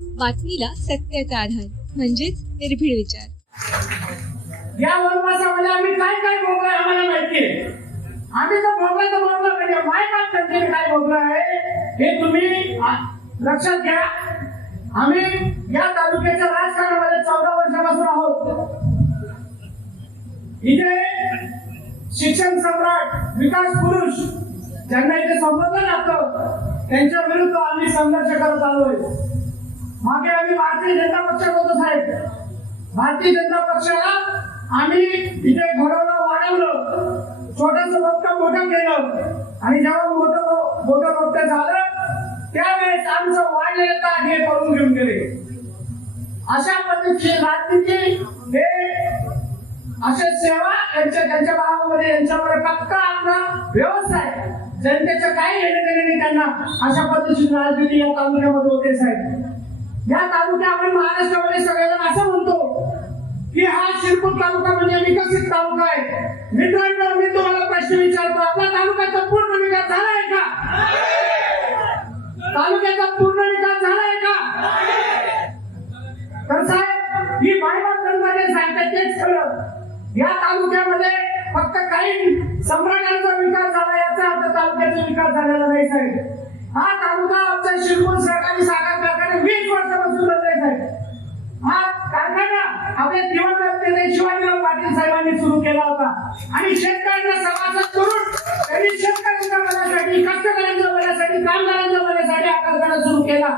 बातमीला सत्याचा आधार म्हणजेच निर्भीड विचार. या वनवासामध्ये आम्ही काय काय भोगलोय आम्हाला माहिती आम्ही तर भोगलोय तर भोगलो म्हणजे माय काम कंटिन्यू काय भोगलो आहे हे तुम्ही लक्षात घ्या. आम्ही या तालुक्याच्या राजकारणामध्ये चौदा वर्षापासून आहोत. इथे शिक्षण सम्राट विकास पुरुष ज्यांना इथे संबोधन लागतं त्यांच्या विरुद्ध आम्ही संघर्ष करत आलोय. मागे आम्ही भारतीय जनता पक्षात होतो साहेब. भारतीय जनता पक्षाला आम्ही इथे घडवलं वाढवलं छोटस मोठं मोठं केलं. आणि जेव्हा मोठं मोठं मोठं झालं त्यावेळेस आमचं वाढलेलं ताट हे करून घेऊन गेले. अशा पद्धतीची राजनीती हे असे सेवा यांच्या त्यांच्या भावामध्ये यांच्यामध्ये फक्त आपला व्यवसाय जनतेचं काही घेणं नाही त्यांना. अशा पद्धतीची राजनीती या तालुक्यामध्ये होते साहेब. या आपण महाराष्ट्रामध्ये सगळेजण असं म्हणतो की हा शिरपूर तालुका म्हणजे विकसित तालुका आहे. मित्रांनो मी तुम्हाला प्रश्न विचारतो आपला तालुक्याचा पूर्ण विकास आहे का? तालुक्याचा पूर्ण विकास झालाय का? तर साहेब ही मायबाप जनता सांगतात तेच खरं. या तालुक्यामध्ये फक्त काही सम्राटांचा विकास झाला याचा अर्थ तालुक्याचा विकास झालेला नाही साहेब. हा तालुका आमचा शिरपूर सहकारी साखर कारखाना वीस वर्षापासून बंद आहे. साहेब हा कारखाना आपल्या दिवंगत नेते शिवाजीराव पाटील साहेबांनी सुरू केला होता. आणि शेतकऱ्यांना समाजात करून त्यांनी शेतकऱ्यांच्या मनासाठी कष्टकऱ्यांच्या मनासाठी कामगारांच्या मनासाठी हा कारखाना सुरू केला.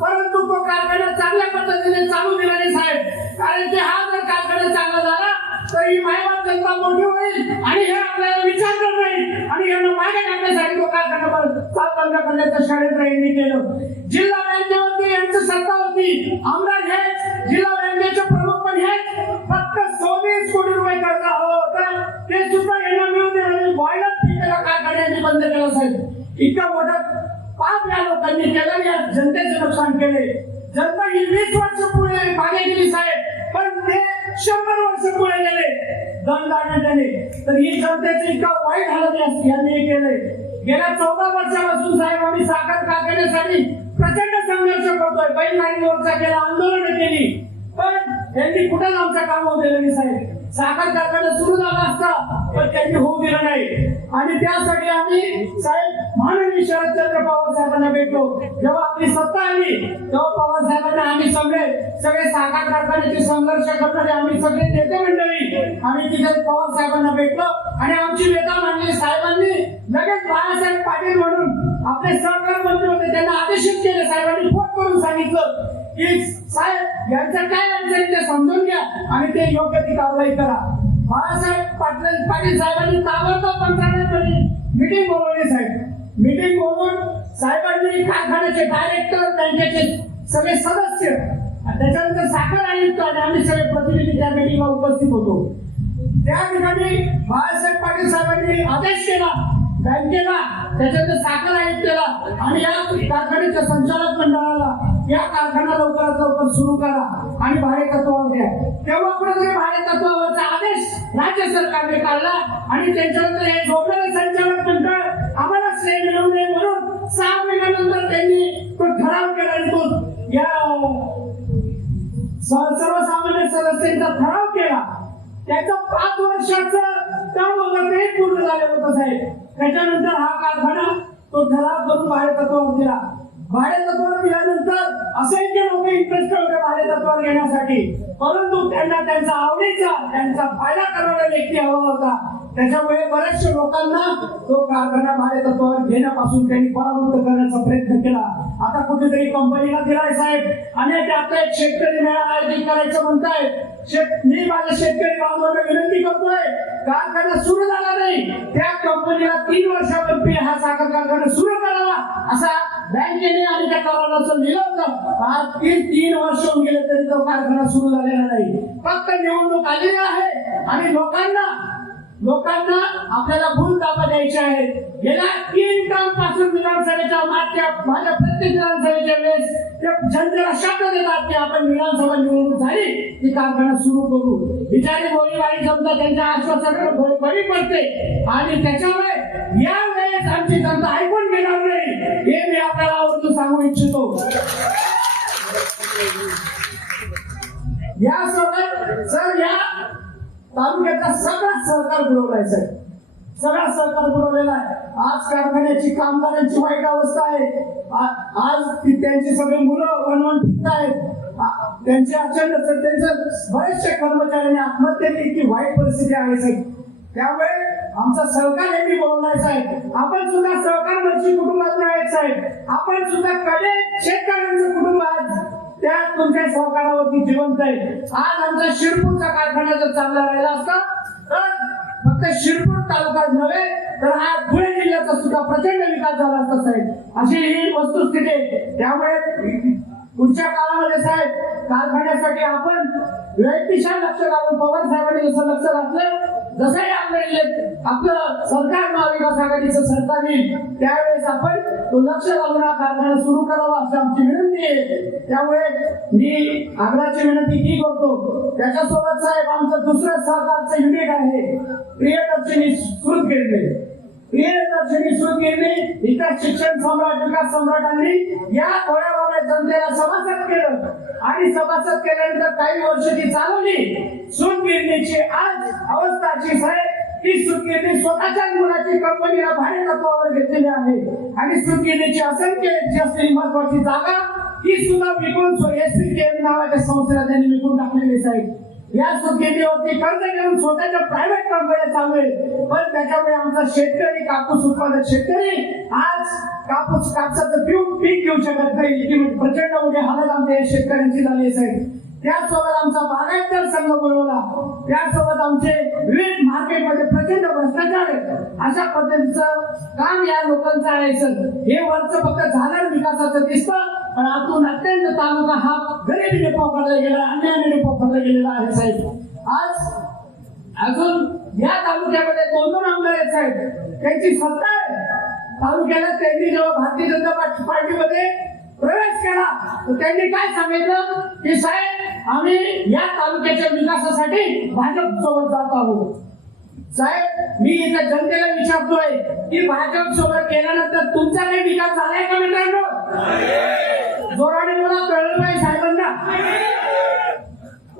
परंतु तो कारखाना चांगल्या पद्धतीने चालू दिला नाही साहेब. कारण की हा जर कारखाना चांगला झाला तर ही मायबाप जनता मोठी होईल. आणि हे आपल्याला विचारणार नाही आणि यांना मागे टाकण्यासाठी तो कारखाना पण चाल बंद करण्याचं षडयंत्र यांनी केलं. जिल्हा बँकेवरती यांची सत्ता होती. आमदार हेच जिल्हा बँकेचे प्रमुख पण हेच. फक्त सव्वीस कोटी रुपये कर्ज हवं होतं. ते सुद्धा यांना मिळून दिलं बॉयलर पिकेला कारखान्यांनी बंद केलं साहेब. इतका मोठं पाप या लोकांनी केलं या जनतेचे नुकसान केले जनता ही वीस वर्ष पुढे मागे गेली साहेब. पण ते शंभर वर्ष पुढे गेले. दंड आणण्याने तर ही जनतेचं इतकं वाईट हालत असते यांनी केलंय. गेल्या चौदा वर्षापासून साहेब आम्ही साखर कारखान्यासाठी प्रचंड संघर्ष करतोय. बैल लाईन मोर्चा केला आंदोलन केली. पण यांनी कुठं आमचं काम होऊ दिलं नाही साहेब? साखर कारखाना सुरू झाला असता पण त्यांनी होऊ दिलं नाही. आणि त्यासाठी आम्ही साहेब माननीय शरदचंद्र पवार साहेबांना भेटलो. जेव्हा आपली सत्ता आली तेव्हा पवार साहेबांना आम्ही सगळे सगळे साखर कारखान्याचे संघर्ष करणारे आम्ही सगळे नेते मंडळी आम्ही तिथे पवार साहेबांना भेटलो. आणि आमची नेता मानले साहेबांनी लगेच बाळासाहेब पाटील म्हणून आपले सहकार मंत्री होते त्यांना आदेशित केले साहेबांनी फोन करून सांगितलं. की साहेब यांचं काय अडचणी ते समजून घ्या आणि ते योग्य ती कारवाई करा. बाळासाहेब पाटील पाटील साहेबांनी ताबडतोब मंत्रालयामध्ये मिटिंग बोलवली साहेब. मिटिंग बोलवून साहेबांनी कारखान्याचे डायरेक्टर बँकेचे सगळे सदस्य त्याच्यानंतर साखर आयुक्त आणि आम्ही सगळे प्रतिनिधी त्या मिटिंगला उपस्थित होतो. त्या ठिकाणी बाळासाहेब पाटील साहेबांनी आदेश केला. बँकेला त्याच्यात साखर आयुक्ताला आणि या कारखान्याच्या संचालक मंडळाला या कारखाना लवकरात लवकर सुरू करा आणि भाडे तत्वावर तेव्हा कुठेतरी भाडे तत्वावरचा आदेश राज्य सरकारने काढला आणि त्याच्यानंतर हे झोपलेलं संचालक मंडळ आम्हाला श्रेय मिळवू नये म्हणून सहा महिन्यानंतर त्यांनी तो ठराव केला आणि तो या सर्वसामान्य सदस्यांचा ठराव केला. त्याचं पाच वर्षाचं काम होतं ते पूर्ण झालेलं होतं साहेब. त्याच्यानंतर हा कारखाना तो ठराव करून बाहेर तत्वावर दिला भाडे तत्वावर दिल्यानंतर असंख्य लोक इंटरेस्ट होते भाडे तत्वावर घेण्यासाठी परंतु त्यांना त्यांचा आवडीचा त्यांचा फायदा करणारा व्यक्ती हवा होता. त्याच्यामुळे बऱ्याचशा लोकांना तो कारखाना भाडे तत्वावर घेण्यापासून त्यांनी परावृत्त करण्याचा प्रयत्न केला. आता कुठेतरी कंपनीला दिलाय साहेब. आणि आता एक शेतकरी मेळा आयोजित करायचं म्हणताय. शेत मी माझ्या शेतकरी बांधवांना विनंती करतोय कारखाना सुरू झाला नाही. त्या कंपनीला तीन वर्षापूर्वी हा साखर कारखाना सुरू करावा असा बँकेने आणि त्या कराराचं लिहिलं होतं आज तीन तीन वर्ष होऊन गेले तरी तो कारखाना सुरू झालेला नाही फक्त निवडणूक आलेली आहे आणि लोकांना लोकांना आपल्याला भूल दाबा द्यायचे आहे गेल्या तीन टर्मपासून विधानसभेच्या मागच्या माझ्या प्रत्येक विधानसभेच्या वेळेस ते जनतेला शब्द देतात की आपण विधानसभा निवडणूक झाली ती कारखाना सुरू करू बिचारी गोळीबारी समजा त्यांच्या आश्वासनावर बळी पडते आणि त्याच्यामुळे या वेळेस आमची जनता ऐकून घेणार नाही. हे मी आपल्याला आवडून सांगू इच्छितो. या सोबत सर या तालुक्याचा सगळा सहकार पुरवलाय सर. सगळा सहकार पुरवलेला आहे. आज कारखान्याची कामगारांची वाईट अवस्था आहे. आज त्यांची सगळी मुलं वनवन फिरत आहेत त्यांचे अचानक त्यांचं बरेचशे कर्मचाऱ्यांनी आत्महत्या केली की वाईट परिस्थिती आहे सर. त्यामुळे आमचा सहकार यांनी बोललाय साहेब. आपण सुद्धा सहकार म्हणजे मंत्री कुटुंबातून आहेत साहेब. आपण सुद्धा कले शेतकऱ्यांचं कुटुंब आज त्या तुमच्या सहकारावरती जिवंत आहे. आज आमचा शिरपूरचा कारखाना जर चांगला राहिला असता तर फक्त शिरपूर तालुकाच नव्हे तर हा धुळे जिल्ह्याचा सुद्धा प्रचंड विकास झाला असता साहेब. अशी ही वस्तुस्थिती आहे. त्यामुळे पुढच्या काळामध्ये साहेब कारखान्यासाठी आपण व्यक्तिशा लक्ष घालून पवार साहेबांनी जसं लक्ष घातलं जसंही आपलं आपलं सरकार महाविकास आघाडीचं सरकार येईल त्यावेळेस आपण तो लक्ष घालून हा कारखाना सुरू करावा अशी आमची विनंती आहे. त्यामुळे मी आग्राची विनंती ती करतो. त्याच्यासोबत साहेब आमचं दुसरं सहकारचं युनिट आहे. प्रियदर्शनी सुरू केलेले प्रियदर्शनी इतर शिक्षण सम्राट विकास सम्राटांनी या गोळ्यावाल्या जनतेला सभासद केलं आणि सभासद केल्यानंतर काही वर्ष ती चालवली सूतगिरणीची आज अवस्था अशी आहे ती सूतगिरणी स्वतःच्या मुलाची कंपनीला भाडे तत्वावर घेतलेली आहे आणि सूतगिरणीची असंख्य जी असलेली महत्वाची जागा। ती सुद्धा विकून एसपी नावाच्या संस्थेला त्यांनी विकून टाकलेली साहेब या सुकेतीवरती कर्ज घेऊन स्वतःच्या प्रायव्हेट कंपन्या चालू आहेत पण त्याच्यामुळे आमचा शेतकरी कापूस उत्पादक शेतकरी आज कापूस कापसाचं पिऊन पीक घेऊ शकत नाही. इतकी प्रचंड मोठी हालत आमच्या शेतकऱ्यांची झाली आहे त्यासोबत आमचा बागायतदार संघ बोलवला. त्यासोबत आमचे विविध मार्केटमध्ये प्रचंड भ्रष्टाचार आहे. अशा पद्धतीचं काम या लोकांचं आहे सर. हे वरचं फक्त झालं विकासाचं दिसतं. पण आतून अत्यंत तालुका हा गरिबीने पकडला गेला अन्यायाने पकडला गेलेला आहे साहेब. आज अजून या तालुक्यामध्ये दोन दोन आमदार आहेत साहेब. त्यांची सत्ता आहे. तालुक्याला त्यांनी जेव्हा भारतीय जनता पार्टी- पार्टीमध्ये प्रवेश केला तर त्यांनी काय सांगितलं? की साहेब आम्ही या तालुक्याच्या विकासासाठी भाजप सोबत जात आहोत. साहेब मी इथं जनतेला विचारतोय की भाजप सोबत केल्यानंतर तुमचा काही विकास झालाय का मित्रांनो? जोराने मला कळलं नाही साहेबांना.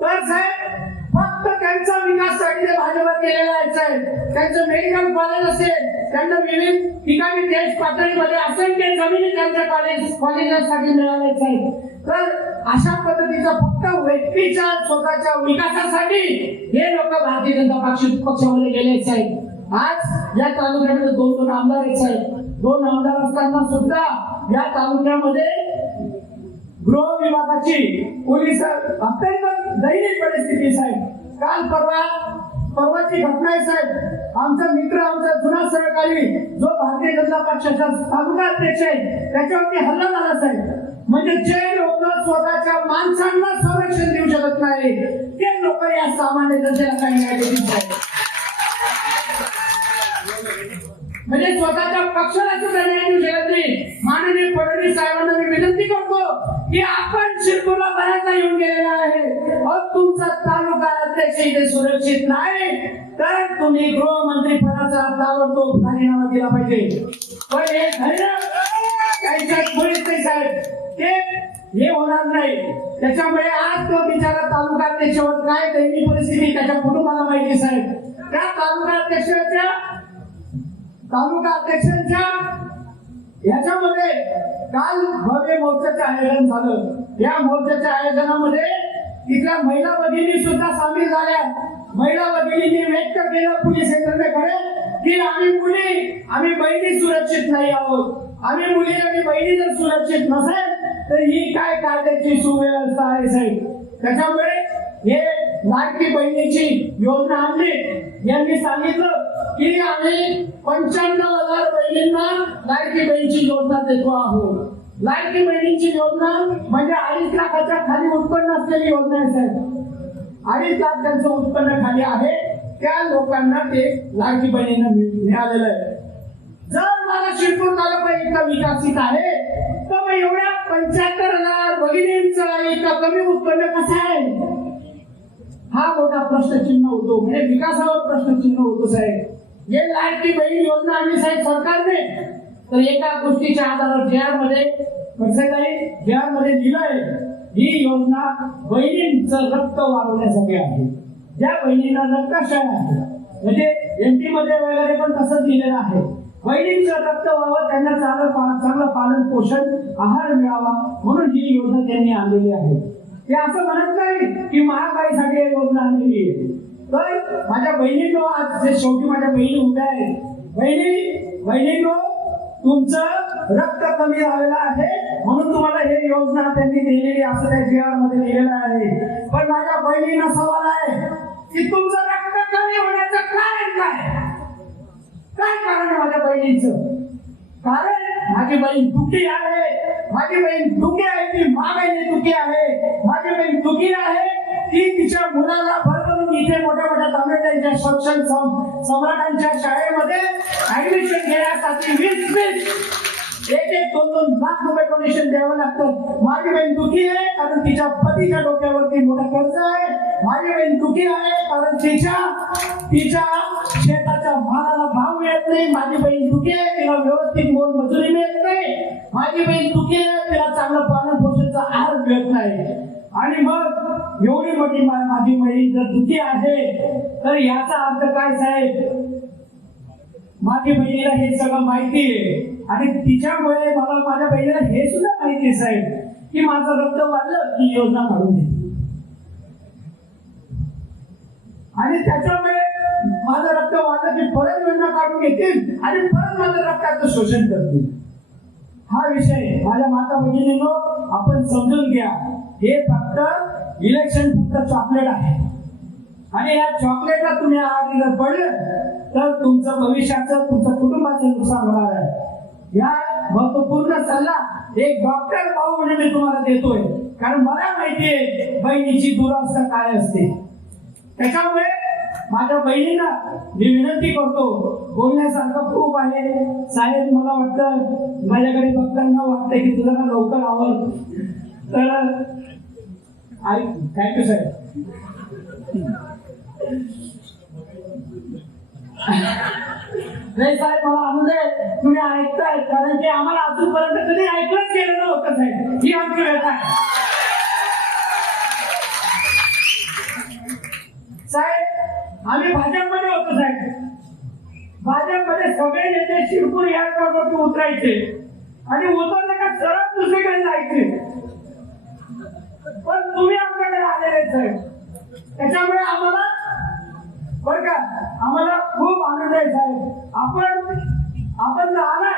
तर साहेब फक्त त्यांचा विकाससाठी ते भाजपात केलेला आहे साहेब. त्यांचं मेडिकल कॉलेज असेल त्यांना विविध ठिकाणी देश पातळीमध्ये असंख्य जमिनी त्यांच्या कॉलेज कॉलेजासाठी मिळाले साहेब. तर अशा पद्धतीचं फक्त व्यक्तीच्या स्वतःच्या विकासासाठी हे लोक भारतीय जनता पक्ष पक्षामध्ये गेले साहेब. आज या तालुक्यामध्ये दोन दोन आमदार आहेत साहेब. दोन आमदार असताना सुद्धा या तालुक्यामध्ये गृह विभागाची पोलीस अत्यंत दैनिक परिस्थिती साहेब. काल परवा परवाची घटना आहे साहेब. आमचा मित्र आमचा जुना सहकारी जो भारतीय जनता पक्षाचा तालुका अध्यक्ष आहे त्याच्यावरती हल्ला झाला साहेब. म्हणजे जे लोक स्वतःच्या माणसांना संरक्षण देऊ शकत नाही ते लोक या सामान्य जनतेला काही नाही म्हणजे स्वतःच्या पक्षाला सुद्धा न्याय देऊ शकत नाही. माननीय फडणवीस साहेबांना मी विनंती करतो की आपण शिरपूरला बऱ्याचदा येऊन गेलेला आहे. मग तुमचा तालुका अध्यक्ष इथे सुरक्षित नाही. तर तुम्ही गृहमंत्री पदाचा ताबडतोब राजीनामा दिला पाहिजे. पण हे धैर्य त्यांच्यात मुळीच नाही साहेब. ते हे होणार नाही. त्याच्यामुळे आज तो बिचारा तालुका अध्यक्षावर काय दैनिक परिस्थिती त्याच्या कुटुंबाला माहिती साहेब. त्या तालुका अध्यक्षाच्या तालुका अध्यक्षांच्या याच्यामध्ये काल भव्य मोर्चाचं आयोजन झालं. या मोर्चाच्या आयोजनामध्ये तिथल्या महिला भगिनी सुद्धा सामील झाल्या. महिला भगिनींनी व्यक्त केलं पोलीस यंत्रणेकडे की आम्ही मुली आम्ही बहिणी सुरक्षित नाही आहोत. आम्ही मुली आणि बहिणी जर सुरक्षित नसेल तर ही काय कायद्याची सुव्यवस्था आहे साहेब? त्याच्यामुळे हे लाडकी बहिणीची योजना आणली यांनी सांगितलं की आम्ही पंच्याण्णव हजार बहिणींना लाडकी बहिणीची योजना देतो आहोत. लाडकी बहिणीची योजना म्हणजे अडीच लाखाच्या खाली उत्पन्न असलेली योजना आहे साहेब. अडीच लाख त्यांचं उत्पन्न खाली आहे. त्या लोकांना ते लाडकी बहिणींना मिळालेलं आहे. जर मला शिरपूर तालुका इतका विकसित आहे तर मग एवढ्या पंच्याहत्तर हजार भगिनींचा इतका कमी उत्पन्न कसं आहे? हा मोठा प्रश्नचिन्ह होतो. म्हणजे विकासावर प्रश्नचिन्ह होतो साहेब. हे लाडकी बहीण योजना आणली साहेब सरकारने तर एका गोष्टीच्या आधारावर जे आरमध्ये कसं काही जे आरमध्ये लिहिलंय ही योजना बहिणींचं रक्त वाढवण्यासाठी आहे. ज्या बहिणींना रक्ताशय आहे म्हणजे एमपी मध्ये वगैरे पण तसंच दिलेलं आहे. बहिणींचं रक्त व्हावं त्यांना चांगलं चांगलं पालन पोषण आहार मिळावा म्हणून ही योजना त्यांनी आणलेली आहे. ते असं म्हणत नाही की महागाईसाठी योजना आणलेली आहे. तर माझ्या बहिणींनो आज जे शेवटी माझ्या बहिणी उभ्या आहेत बहिणी बहिणींनो तुमचं रक्त कमी झालेलं आहे म्हणून तुम्हाला हे योजना त्यांनी दिलेली असं त्या जी लिहिलेलं मध्ये दिलेलं आहे. पण माझ्या बहिणींना सवाल आहे की तुमचं रक्त कमी होण्याचं कारण काय? काय कारण आहे माझ्या बहिणीचं? कारण माझी बहीण दुखी आहे. माझी बहीण दुखी आहे ती मागायने दुखी आहे. माझी बहीण दुखी आहे. ती तिच्या मुलाला भरभरून इथे मोठ्या मोठ्या तामिळनाडूच्या शिक्षण सम- सम्राटांच्या शाळेमध्ये ऍडमिशन घेण्यासाठी वीस वीस एक एक दोन दोन लाख रुपये डोनेशन द्यावं लागतं. माझी बहीण दुखी आहे कारण तिच्या पतीच्या डोक्यावरती मोठं कर्ज आहे. माझी बहीण दुखी आहे कारण तिच्या तिच्या शेताच्या मालाला भाव मिळत नाही. माझी बहीण दुखी तिला व्यवस्थित मोल मजुरी मिळत नाही. माझी बहीण दुखी आहे तिला चांगलं पालन पोषणचा आहार मिळत नाही. आणि मग एवढी मोठी माझी बहीण जर दुखी आहे तर याचा अर्थ काय साहेब? माझी बहिणीला हे सगळं माहिती आहे. आणि तिच्यामुळे मला माझ्या बहिणीला हे सुद्धा माहिती आहे साहेब की माझं रक्त वाढलं की योजना काढून घेते आणि त्याच्यामुळे माझं रक्त वाढलं की परत योजना काढून घेतील आणि परत माझं रक्ताचं शोषण करतील. हा विषय माझ्या माता भगिनीनो आपण समजून घ्या. हे फक्त इलेक्शन फक्त चॉकलेट आहे. आणि या चॉकलेटला तुम्ही आधी जर पडलं तर तुमचं भविष्याचं तुमचं कुटुंबाचं नुकसान होणार आहे. या महत्त्वपूर्ण सल्ला एक डॉक्टर भाऊ म्हणून मी तुम्हाला देतोय. कारण मला माहितीये बहिणीची दुरावस्था काय असते. त्याच्यामुळे माझ्या बहिणीला मी विनंती करतो बोलण्यासारखं खूप आहे. साहेब मला वाटतं माझ्याकडे बघताना वाटतंय की तुझं ना लवकर आवड. तर आय थँक्यू साहेब नाही साहेब मला आनंद आहे तुम्ही ऐकताय कारण की आम्हाला अजूनपर्यंत कधी ऐकलंच गेलं नव्हतं साहेब. ही आमची व्यथा आहे. आम्ही भाजपमध्ये होतो साहेब. भाजपमध्ये सगळे नेते शिरपूर एअरपोर्टवरती उतरायचे. आणि उतरले का सरळ दुसरीकडे जायचे. पण तुम्ही आमच्याकडे आलेले साहेब. त्याच्यामुळे आम्हाला बर का आम्हाला खूप आनंद आहे साहेब. आपण आपण तर आला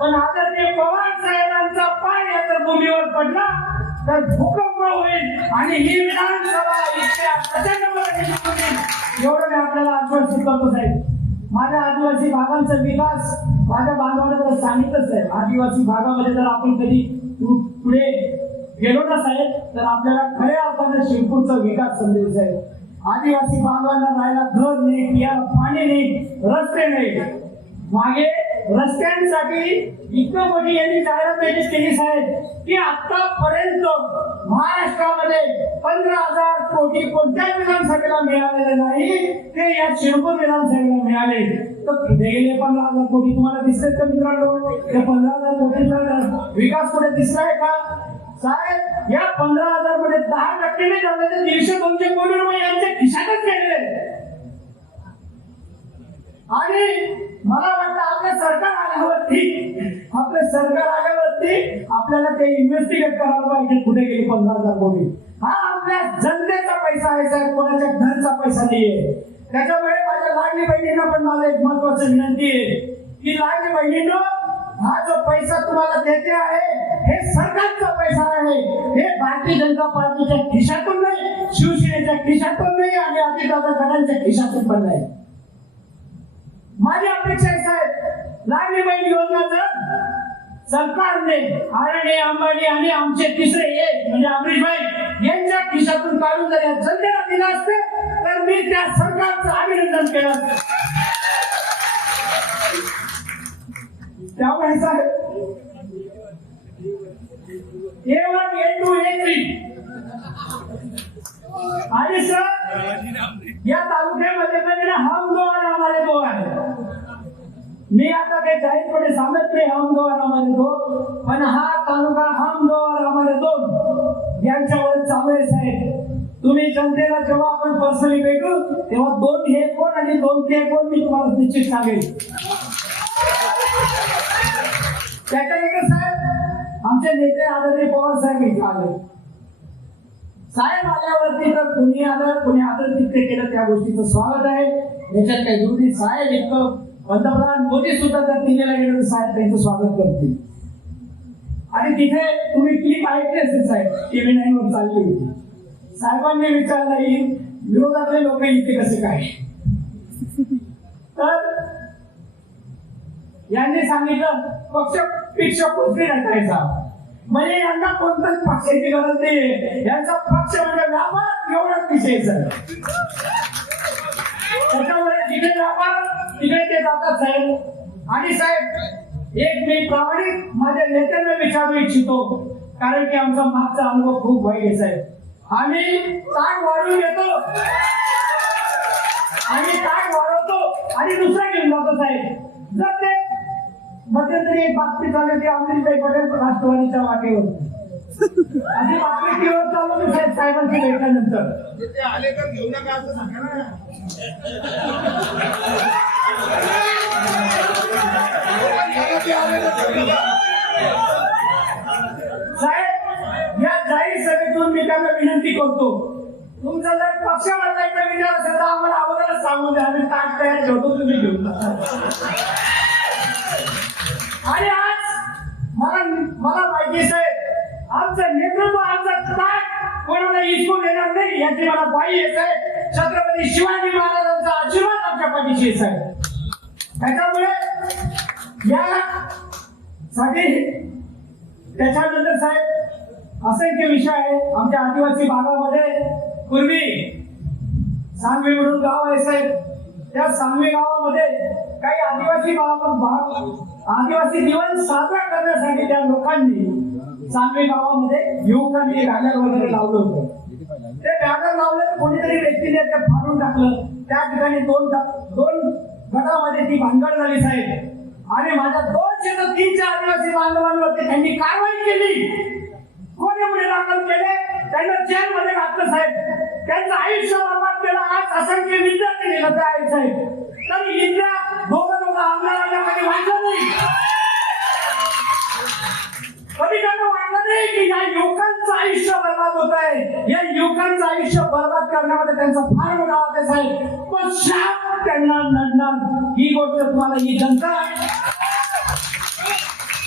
पण ते पवार साहेबांचा पाय या भूमीवर पडला. तर भूकंप होईल आणि ही विधानसभा इतक्या प्रचंड एवढं मी आपल्याला आश्वासित करतो साहेब. माझ्या आदिवासी भागांचा विकास माझ्या बांधवाने तर सांगितलंच आहे. आदिवासी भागामध्ये जर आपण कधी पुढे गेलो ना साहेब तर आपल्याला खऱ्या अर्थाने शिरपूरचा विकास संदेश आहे आदिवासी बांधवांना राहायला घर नाही पियाला पाणी नाही रस्ते नाही. मागे रस्त्यांसाठी इतकं मोठी यांनी जाहिरात त्यांनी केली साहेब की आतापर्यंत महाराष्ट्रामध्ये पंधरा हजार कोटी कोणत्याच विधानसभेला मिळालेले नाही ते या शिरपूर विधानसभेला मिळाले. तर कुठे गेले पंधरा हजार कोटी तुम्हाला दिसते का मित्रांनो? या पंधरा हजार कोटीचा विकास कुठे दिसलाय का? साहेब या पंधरा हजारमध्ये दहा टक्के नाही झाले तर दीडशे दोनशे कोटी रुपये यांच्या खिशातच गेलेले आणि मला वाटतं आपलं सरकार आल्यावरती आपलं सरकार आल्यावरती आपल्याला ते इन्व्हेस्टिगेट करायला पाहिजे कुठे गेली पंधरा हजार कोटी. हा आपल्या जनतेचा पैसा आहे साहेब कोणाच्या घरचा पैसा नाहीये. त्याच्यामुळे माझ्या लाडली बहिणींना पण मला एक महत्वाची विनंती आहे की लाडली बहिणींनो हा जो पैसा तुम्हाला देते आहे हे सरकारचा पैसा आहे. हे भारतीय जनता पार्टीच्या खिशातून नाही शिवसेनेच्या खिशातून नाही आणि अजितदादा गटांच्या खिशातून पण नाही. माझी अपेक्षा आहे साहेब लाडली बहीण योजना सरकारने आरणे अंबानी आणि आमचे तिसरे एक म्हणजे अमरीश भाई यांच्या खिशातून काढून जर या जनतेला दिलं असते तर मी त्या सरकारचं अभिनंदन केलं असत. त्यामुळे साहेब A one A two A three आणि सर या तालुक्यामध्ये म्हणजे हम दो और हमारे आहे. मी आता काही जाहीरपणे सांगत नाही हम दो और हमारे पण हा तालुका हम दो और हमारे दोन. यांच्यावर चालू आहे साहेब. तुम्ही जनतेला जेव्हा आपण पर्सनली भेटू तेव्हा दोन हे कोण आणि दोन ते कोण मी तुम्हाला निश्चित सांगेल त्याच्यानंतर साहेब आमचे नेते आदरणीय पवार साहेब इथे आले. साहेब आल्यावरती तर कुणी आलं कुणी आदर तिथे केलं त्या गोष्टीचं स्वागत आहे. याच्यात काही दुर्दी साहेब इतकं पंतप्रधान मोदी सुद्धा जर दिलेला गेलं तर साहेब त्यांचं स्वागत करतील. आणि तिथे तुम्ही क्लिप ऐकली असेल साहेब टीव्ही नाईन वर चालली. होती साहेबांनी विचारलं येईल विरोधातले लोक इथे कसे काय? तर यांनी सांगितलं पक्षपेक्षा कुठली नटायचा म्हणजे यांना कोणत्याच पक्षाची गरज नाही यांचा पक्ष म्हणजे व्यापार एवढाच विषय सर त्याच्यामुळे जिथे व्यापार तिकडे ते जातात साहेब. आणि साहेब एक मी प्रामाणिक माझ्या नेत्यांना विचारू इच्छितो. कारण की आमचा मागचा अनुभव खूप वाईट आहे साहेब. आम्ही ताट वाढवून येतो आम्ही ताट वाढवतो आणि दुसरा घेऊन जातो साहेब. जर ते मध्यंतरी एक बातमी चालू की अमरीशभाई पटेल राष्ट्रवादीच्या वाटेवर अशी बातमी टीव्हीवर चालू होती साहेब साहेबांची भेटल्यानंतर. ते आले तर घेऊ नका असं सांगा ना साहेब या जाहीर सभेतून मी त्यांना विनंती करतो तुमचा जर पक्ष बदलायचा विचार असेल तर आम्हाला अगोदरच सांगून द्या आम्ही ताट तयार ठेवतो तुम्ही घेऊन आणि आज मला मला पाहिजे आहे साहेब आमचं नेतृत्व आमचं काय? कोणाला हिसकून देणार नाही याची मला पाहिजे आहे साहेब. छत्रपती शिवाजी महाराजांचा आशीर्वाद आमच्या पाठीशी साहेब. त्याच्यामुळे या साठी त्याच्यानंतर साहेब असंख्य विषय आहे. आमच्या आदिवासी भागामध्ये पूर्वी सांगवी म्हणून गाव आहे साहेब. त्या सांगवी गावामध्ये काही आदिवासी भाग भाग- आदिवासी दिवस साजरा करण्यासाठी त्या लोकांनी सांगवी गावामध्ये युवकांनी बॅनर वगैरे लावलं होतं. ते बॅनर लावले कोणीतरी व्यक्तीने ते फाडून टाकलं. त्या ठिकाणी दोन दोन गटामध्ये ती भानगड झाली साहेब. आणि माझ्या दोनशे तर तीनशे आदिवासी बांधवांवरती त्यांनी कारवाई केली. कोणी गुन्हे दाखल केले? त्यांना जेलमध्ये घातलं साहेब. त्यांचं आयुष्य बर्बाद केलं. आज असंख्य विद्यार्थी गेलं त्या आई साहेब. तरी इथल्या दोघं दोघं आमदारांना काही वाटलं नाही कधी त्यांना वाटलं नाही की या युवकांचं आयुष्य बर्बाद होत आहे. या युवकांचं आयुष्य बर्बाद करण्यामध्ये त्यांचा फार मोठा हात आहे साहेब. पण शाप त्यांना नडणार. ही गोष्ट तुम्हाला ही जनता.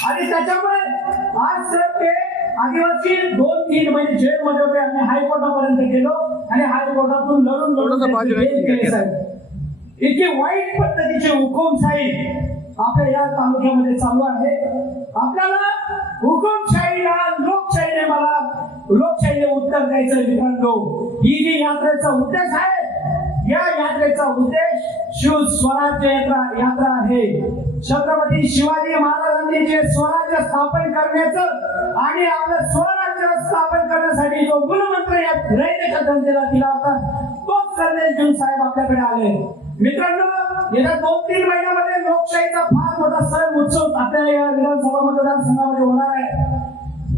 आणि त्याच्यामुळे आज सर ते आदिवासी दोन तीन महिने जेलमध्ये होते. आम्ही हायकोर्टापर्यंत गेलो आणि हायकोर्टातून लढून लढून इतकी वाईट पद्धतीची हुकुमशाही आपल्या या तालुक्यामध्ये चालू आहे. आपल्याला हुकुमशाहीला लोकशाहीने मला लोकशाहीने उत्तर द्यायचं मित्रांनो. ही जी यात्रेचा उद्देश आहे या यात्रेचा उद्देश शिव स्वराज्य यात्रा यात्रा आहे. छत्रपती शिवाजी महाराजांनी जे स्वराज्य स्थापन करण्याचं आणि आपलं स्वराज्य स्थापन करण्यासाठी जो गुणमंत्र या रैनेच्या जनतेला दिला होता तोच संदेश घेऊन साहेब आपल्याकडे आले. मित्रांनो येत्या दोन तीन महिन्यामध्ये लोकशाहीचा फार मोठा सण उत्सव आपल्या या विधानसभा मतदारसंघामध्ये होणार आहे.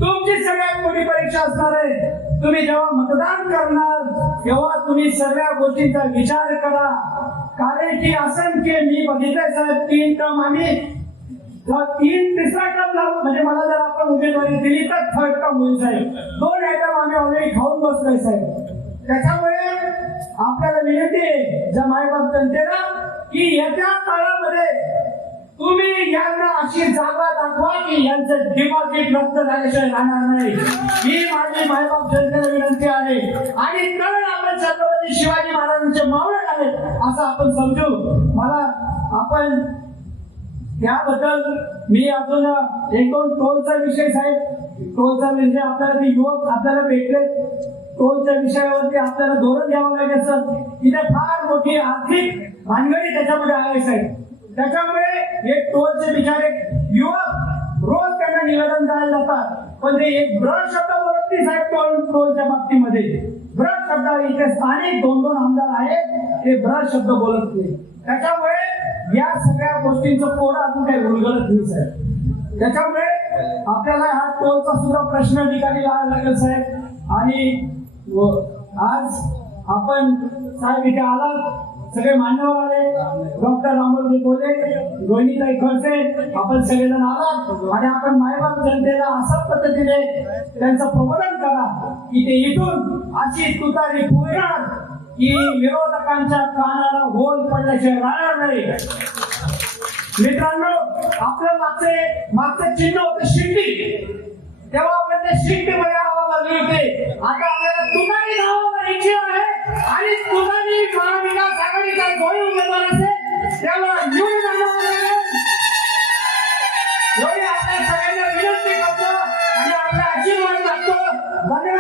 तुमची सगळ्यात मोठी परीक्षा असणार आहे. तुम्ही जेव्हा मतदान करणार तेव्हा तुम्ही सगळ्या गोष्टींचा विचार करा. कारण की असंख्य मी बघितलंय साहेब तीन टर्म आम्ही तीन तिसरा टर्म लावू म्हणजे मला जर आपण उमेदवारी दिली तर थर्ड टर्म होईल साहेब. दोन आयटम आम्ही ऑलरेडी खाऊन बसलोय साहेब. त्याच्यामुळे आपल्याला विनंती आहे ज्या मायबाप जनतेला की येत्या काळामध्ये तुम्ही यांना अशी जागा दाखवा की यांचं डिपॉझिट रद्द झाल्याशिवाय राहणार नाही. ही माझी मायबाप जनतेला विनंती आहे. आणि तर आपण छत्रपती शिवाजी महाराजांचे मावळ आहेत असं आपण समजू. मला आपण त्याबद्दल मी अजून एक दोन टोलचा विषय साहेब टोलचा विषय आपल्याला ते युवक आपल्याला भेटले टोलच्या विषयावरती आपल्याला धोरण द्यावं लागेल तिथे फार मोठी आर्थिक भानगडी त्याच्यामध्ये आहे त्याच्यामुळे हे टोलचे बिचारे युवक रोज त्यांना निवेदन द्यायला जातात. पण ते एक ब्रड शब्द बोलत नाही साहेब टोल टोलच्या बाबतीमध्ये. ब्रड शब्द इथे स्थानिक दोन दोन आमदार आहेत ते ब्रड शब्द बोलत नाही. त्याच्यामुळे या सगळ्या गोष्टींचं कोड अजून काही उलगडत नाही साहेब. त्याच्यामुळे आपल्याला हा टोलचा सुद्धा प्रश्न निकाली लावायला लागेल साहेब. आणि व- आज आपण साहेब इथे आलात. सगळे मान्यवर आले. डॉक्टर रामोजी बोले रोहिणीताई खडसे आपण सगळेजण आलात. आणि आपण मायबाप जनतेला अशा पद्धतीने त्यांचं प्रबोधन करा. की ते इथून अशी तुतारी फुगणार की विरोधकांच्या कानाला होल पडल्याशिवाय राहणार नाही. मित्रांनो आपलं मागचे मागचं चिन्ह होतं शिंदी. तेव्हा आपण ते शिफ्ट आवा बदली होते आता आपल्याला तुनानी नावावर इच्छा आहे आणि तुनानी महाविकास आघाडीचा कोणी उमेदवार असेल त्याला निवडून आणावं लागेल. एवढी आपल्या सगळ्यांना विनंती करतो आणि आपल्या आशीर्वाद लागतो धन्यवाद